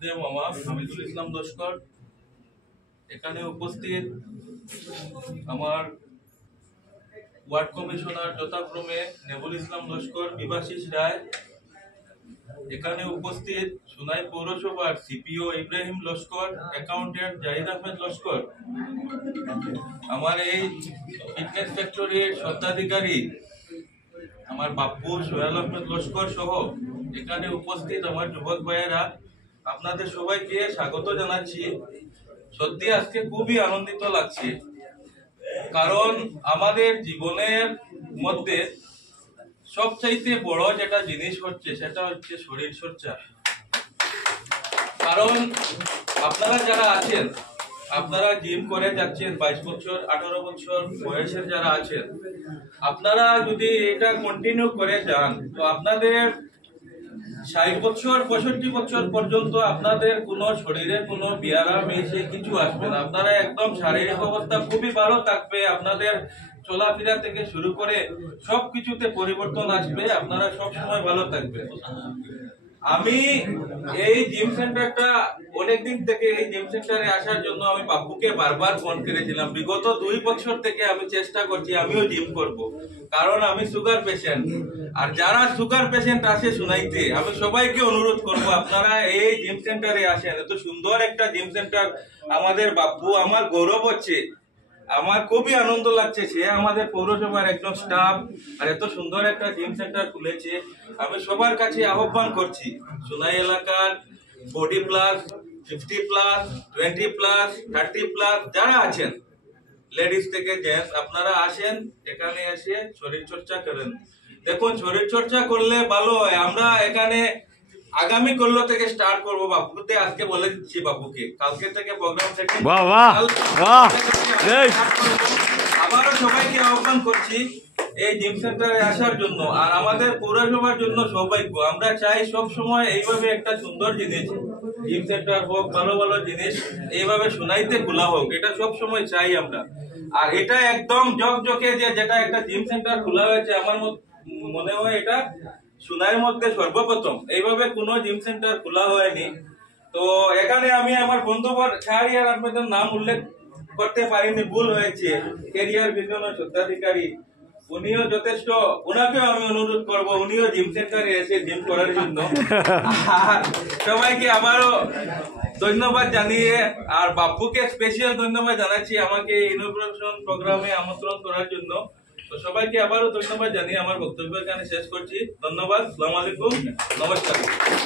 শ্রদ্ধেয় মামা হামিদুল ইসলাম লস্কর, এখানে উপস্থিত আমার ওয়ার্ড কমিশনার যথাক্রমে নেবুল ইসলাম লস্কর, বিভাশিস রায়, এখানে উপস্থিত সোনাই পৌরসভার সিপিও ইব্রাহিম লস্কর, অ্যাকাউন্টেন্ট জাহিদ আহমেদ লস্কর, আমার এই ফিটনেস ফ্যাক্টরির স্বত্বাধিকারী আমার বাপ্পু সোহেল আহমেদ লস্কর সহ এখানে উপস্থিত আমার যুবক ভাইয়েরা, আপনাদের সবাইকে স্বাগত জানাচ্ছি। সত্যি আজকে খুবই আনন্দিত লাগছে, কারণ আমাদের জীবনের মধ্যে সবচাইতে বড় যেটা জিনিস হচ্ছে সেটা হচ্ছে শরীর চর্চা। কারণ আপনারা যারা আছেন, আপনারা জিম করে যাচ্ছেন, 22 বছর 18 বছর বয়সের যারা আছেন, আপনারা যদি এটা কন্টিনিউ করে যান তো আপনাদের 60 বছর 65 বছর পর্যন্ত আপনাদের কোনো শরীরে কোনো ব্যায়াম এসে কিছু আসবে না। আপনারা একদম শারীরিক অবস্থা খুবই ভালো থাকবে, আপনাদের চলাফেরা থেকে শুরু করে সবকিছুতে পরিবর্তন আসবে, আপনারা সব সময় ভালো থাকবে। আমি এই জিম সেন্টারটা অনেকদিন থেকে এই জিম সেন্টারে আসার জন্য আমি বাপুকে বারবার ফোন করেছিলাম। বিগত 2 বছর থেকে আমি চেষ্টা করছি আমিও জিম করব, কারণ আমি সুগার পেশেন্ট। আর যারা সুগার পেশেন্ট আছে শুনাইতে, আমি সবাইকে অনুরোধ করব আপনারা এই জিম সেন্টারে আসেন। এত সুন্দর একটা জিম সেন্টার আমাদের বাপু, আমার গৌরব হচ্ছে, আমার খুবই আনন্দ লাগছে। সে আমাদের পৌরসভার একজন স্টাফ, আর এত সুন্দর একটা জিম সেন্টার খুলেছে। আমি সবার কাছে আহ্বান করছি, সোনাই এলাকার 40 প্লাস 50 প্লাস 20 প্লাস 30 প্লাস যারা আছেন, লেডিস থেকে জেন্টস, আপনারা আসেন, এখানে এসে শরীর চর্চা করেন। দেখুন, শরীর চর্চা করলে ভালো হয়। আমরা এখানে আগামী কল্লো থেকে স্টার্ট করবো। বাপুতে আজকে বলে দিচ্ছি, বাপুকে কালকে থেকে প্রোগ্রাম সেটিং। আবারও সবাইকে আহ্বান করছি এই জিম সেন্টারে আসার জন্য। আর আমাদের পৌরসভার জন্য সৌভাগ্য, আমরা চাই সব সময় এইভাবে একটা সুন্দর জিনিস, জিম সেন্টার হোক, ভালো ভালো জিনিস এইভাবে সোনাইতে খোলা হোক, এটা সব সময় চাই আমরা। আর এটা একদম জকজকে যেটা একটা জিম সেন্টার খোলা হয়েছে, আমার মনে হয় এটা সোনাইয়ের মধ্যে সর্বপ্রথম। এইভাবে কোনো জিম সেন্টার খোলা হয়নি। তো এখানে আমি আমার বন্ধু শাহরিয়ার আহমেদের নাম উল্লেখ করতে পারিনি, ভুল হয়েছে। ক্যারিয়ার ভিশনের স্বত্বাধিকারী, উনিও যথেষ্ট, ওনাকেও আমি অনুরোধ করবো উনিও জিম সেন্টারে এসে জিম করার জন্য। আর সবাইকে আবারও ধন্যবাদ জানিয়ে, আর বাপুকে স্পেশাল ধন্যবাদ জানাচ্ছি আমাকে ইনোগ্রেশন প্রোগ্রামে আমন্ত্রণ করার জন্য। তো সবাইকে আবারও ধন্যবাদ জানিয়ে আমার বক্তব্য এখানে শেষ করছি। ধন্যবাদ, আসসালামু আলাইকুম, নমস্কার।